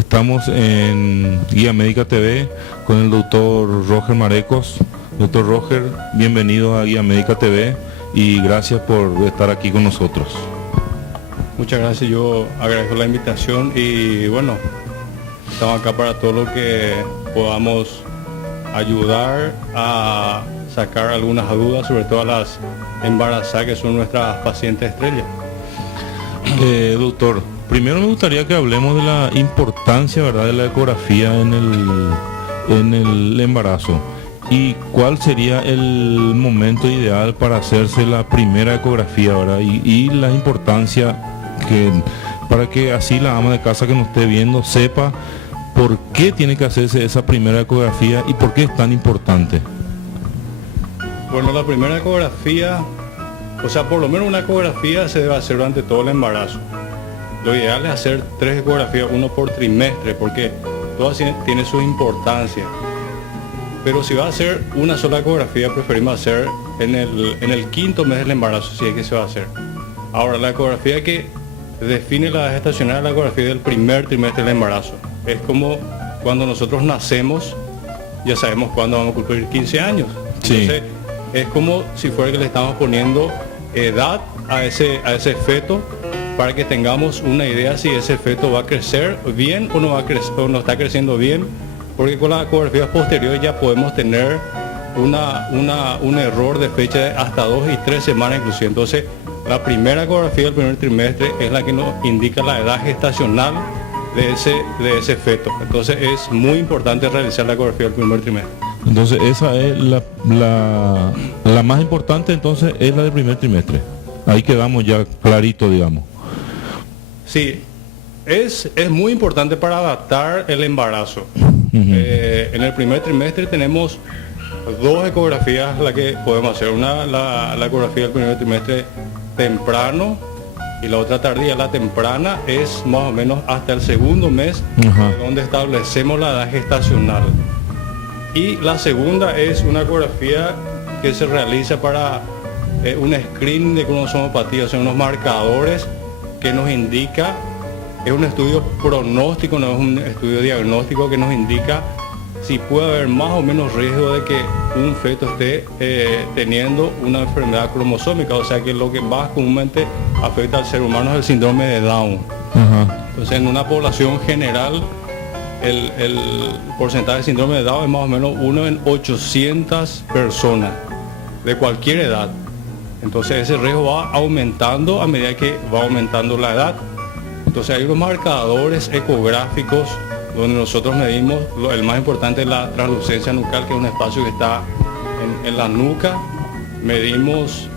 Estamos en Guía Médica TV con el doctor Roger Marecos. Doctor Roger, bienvenido a Guía Médica TV y gracias por estar aquí con nosotros. Muchas gracias, yo agradezco la invitación y bueno, estamos acá para todo lo que podamos ayudar a sacar algunas dudas, sobre todo a las embarazadas que son nuestras pacientes estrella. Doctor, primero me gustaría que hablemos de la importancia, ¿verdad?, de la ecografía en el embarazo y cuál sería el momento ideal para hacerse la primera ecografía, ¿verdad? Y la importancia para que así la ama de casa que nos esté viendo sepa por qué tiene que hacerse esa primera ecografía y por qué es tan importante. Bueno, la primera ecografía, o sea, por lo menos una ecografía se debe hacer durante todo el embarazo. Lo ideal es hacer 3 ecografías, 1 por trimestre, porque todas tienen su importancia. Pero si va a hacer una sola ecografía, preferimos hacer en el 5º mes del embarazo, si es que se va a hacer. Ahora, la ecografía que define la edad gestacional es la ecografía del primer trimestre del embarazo. Es como cuando nosotros nacemos, ya sabemos cuándo vamos a cumplir 15 años. Sí. Entonces, es como si fuera que le estamos poniendo edad a ese feto para que tengamos una idea si ese feto va a crecer bien o no va a crecer, o no está creciendo bien, porque con las ecografías posteriores ya podemos tener un error de fecha de hasta 2 y 3 semanas inclusive. Entonces, la primera ecografía del primer trimestre es la que nos indica la edad gestacional de ese feto. Entonces es muy importante realizar la ecografía del primer trimestre. Entonces esa es la más importante, entonces es la del primer trimestre. Ahí quedamos ya clarito, digamos. Sí, es muy importante para adaptar el embarazo. En el primer trimestre tenemos 2 ecografías las que podemos hacer. Una, la ecografía del primer trimestre temprano y la otra tardía. La temprana es más o menos hasta el 2º mes, donde establecemos la edad gestacional. Y la segunda es una ecografía que se realiza para un screening de cromosomopatía, o sea, unos marcadores que nos indica, es un estudio pronóstico, no es un estudio diagnóstico, que nos indica si puede haber más o menos riesgo de que un feto esté teniendo una enfermedad cromosómica, o sea que lo que más comúnmente afecta al ser humano es el síndrome de Down. Entonces, en una población general, el porcentaje de síndrome de Down es más o menos 1 en 800 personas de cualquier edad. Entonces ese riesgo va aumentando a medida que va aumentando la edad. Entonces hay unos marcadores ecográficos donde nosotros medimos, el más importante es la translucencia nucal, que es un espacio que está en la nuca. Medimos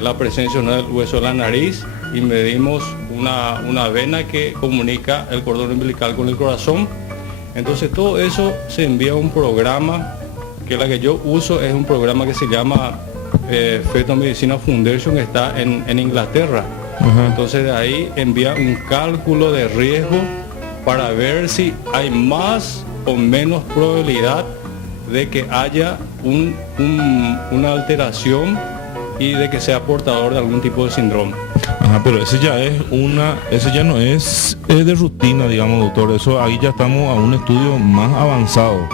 la presencia del hueso de la nariz y medimos una vena que comunica el cordón umbilical con el corazón. Entonces todo eso se envía a un programa, que la que yo uso es un programa que se llama Fetal Medicine Foundation, que está en Inglaterra. Entonces de ahí envía un cálculo de riesgo para ver si hay más o menos probabilidad de que haya una alteración y de que sea portador de algún tipo de síndrome. Pero ese ya no es de rutina, digamos, doctor. Eso ahí ya estamos a un estudio más avanzado,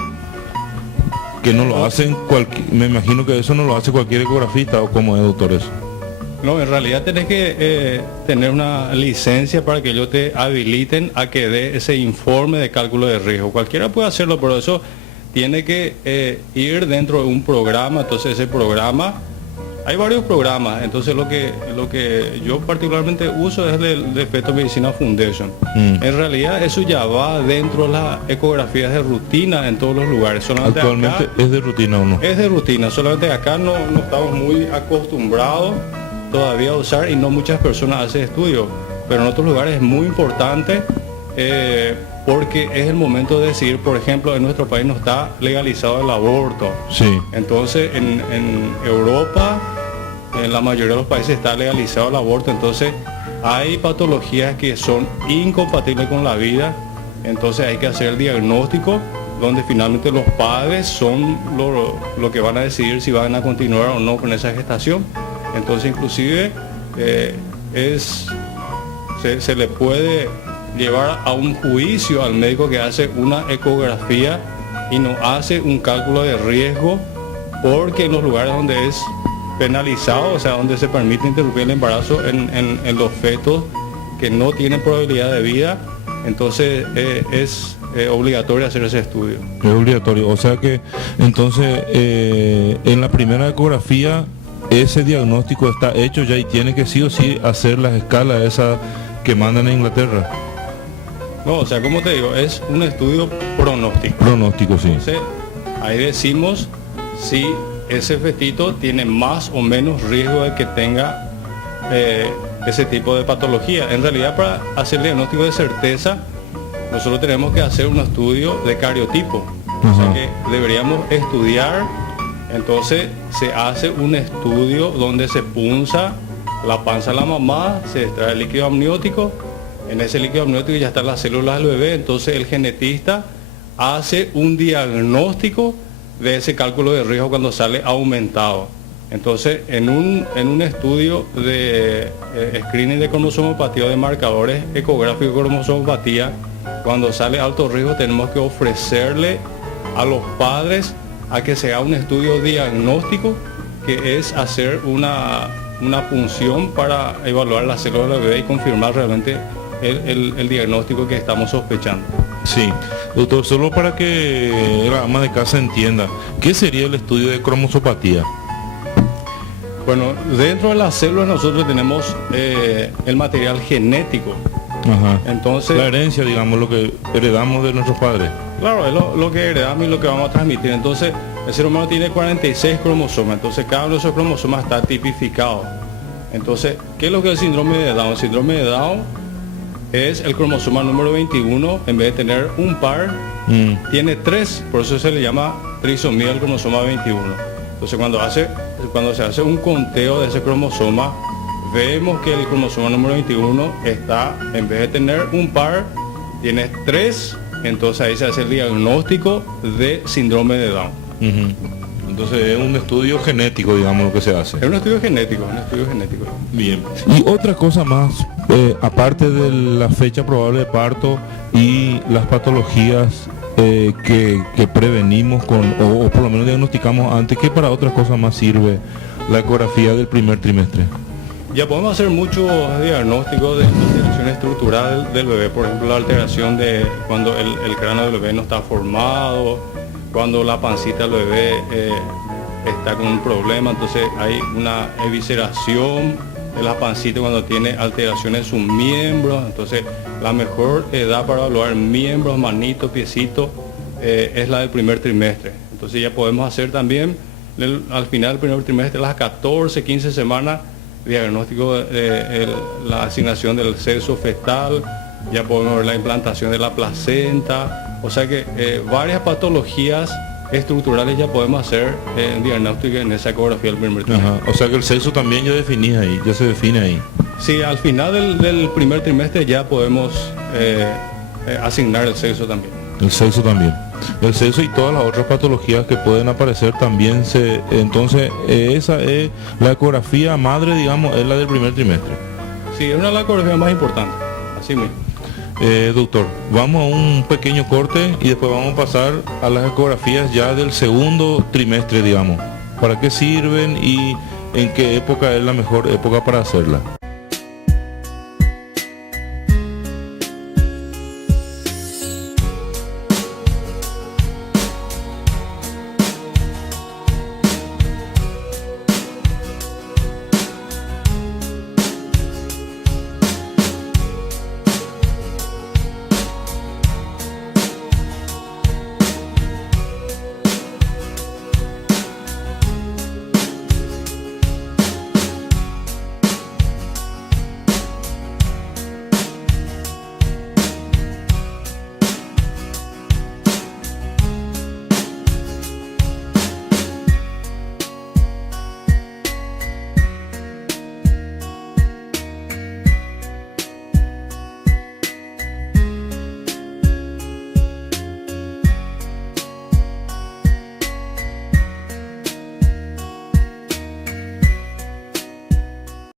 que no lo hacen me imagino que eso no lo hace cualquier ecografista, o cómo es, doctor, eso. No, en realidad tenés que tener una licencia para que ellos te habiliten a que dé ese informe de cálculo de riesgo. Cualquiera puede hacerlo, pero eso tiene que ir dentro de un programa. Entonces ese programa, hay varios programas, entonces lo que yo particularmente uso es el de Fetal Medicine Foundation. En realidad eso ya va dentro de las ecografías de rutina en todos los lugares. Solamente actualmente acá, ¿es de rutina o no? Es de rutina, solamente acá no estamos muy acostumbrados todavía a usar y no muchas personas hacen estudios, pero en otros lugares es muy importante porque es el momento de decidir. Por ejemplo, en nuestro país no está legalizado el aborto. Sí. Entonces en Europa, en la mayoría de los países está legalizado el aborto. Entonces hay patologías que son incompatibles con la vida, entonces hay que hacer el diagnóstico, donde finalmente los padres son lo que van a decidir si van a continuar o no con esa gestación. Entonces inclusive se le puede llevar a un juicio al médico que hace una ecografía y no hace un cálculo de riesgo, porque en los lugares donde es penalizado, o sea, donde se permite interrumpir el embarazo en los fetos que no tienen probabilidad de vida, entonces es obligatorio hacer ese estudio. Es obligatorio, o sea que entonces en la primera ecografía ese diagnóstico está hecho ya y tiene que sí o sí hacer las escalas esas que mandan en Inglaterra. No, o sea, como te digo, es un estudio pronóstico. Pronóstico, sí. Entonces, ahí decimos si ese fetito tiene más o menos riesgo de que tenga ese tipo de patología. En realidad, para hacer el diagnóstico de certeza, nosotros tenemos que hacer un estudio de cariotipo. O sea que deberíamos estudiar, entonces se hace un estudio donde se punza la panza de la mamá, se extrae el líquido amniótico, en ese líquido amniótico ya están las células del bebé, entonces el genetista hace un diagnóstico de ese cálculo de riesgo cuando sale aumentado. Entonces, en un estudio de screening de cromosomopatía o de marcadores ecográficos de cromosomopatía, cuando sale alto riesgo tenemos que ofrecerle a los padres a que se haga un estudio diagnóstico, que es hacer una punción para evaluar las células del bebé y confirmar realmente el diagnóstico que estamos sospechando. Sí, doctor, solo para que la ama de casa entienda, ¿qué sería el estudio de cromosomopatía? Bueno, dentro de las células nosotros tenemos el material genético. Ajá. Entonces, la herencia, digamos, lo que heredamos de nuestros padres. Claro, es lo que heredamos y lo que vamos a transmitir. Entonces, el ser humano tiene 46 cromosomas, entonces cada uno de esos cromosomas está tipificado. Entonces, ¿qué es lo que es el síndrome de Down? El síndrome de Down es el cromosoma número 21, en vez de tener un par, tiene 3, por eso se le llama trisomía del cromosoma 21. Entonces cuando se hace un conteo de ese cromosoma, vemos que el cromosoma número 21 está, en vez de tener un par, tiene 3, entonces ahí se hace el diagnóstico de síndrome de Down. Entonces es un estudio genético, digamos, lo que se hace. Es un estudio genético, Bien. Y otra cosa más, aparte de la fecha probable de parto y las patologías que prevenimos o por lo menos diagnosticamos antes, ¿qué para otras cosas más sirve la ecografía del primer trimestre? Ya podemos hacer muchos diagnósticos de alteración estructural del bebé, por ejemplo la alteración de cuando el cráneo del bebé no está formado, cuando la pancita del bebé está con un problema, entonces hay una evisceración de la pancita cuando tiene alteraciones en sus miembros. Entonces la mejor edad para evaluar miembros, manitos, piecitos es la del primer trimestre. Entonces ya podemos hacer también al final del primer trimestre, las 14, 15 semanas, diagnóstico de la asignación del sexo fetal, ya podemos ver la implantación de la placenta, o sea que varias patologías estructurales ya podemos hacer diagnóstico en esa ecografía del primer trimestre. Ajá. O sea que el sexo también ya se define ahí. Sí, al final del primer trimestre ya podemos asignar el sexo también. El sexo también. El sexo y todas las otras patologías que pueden aparecer también entonces esa es la ecografía madre, digamos, es la del primer trimestre. Sí, es una de las ecografías más importantes, así mismo. Doctor, vamos a un pequeño corte y después vamos a pasar a las ecografías ya del segundo trimestre, digamos. ¿Para qué sirven y en qué época es la mejor época para hacerla?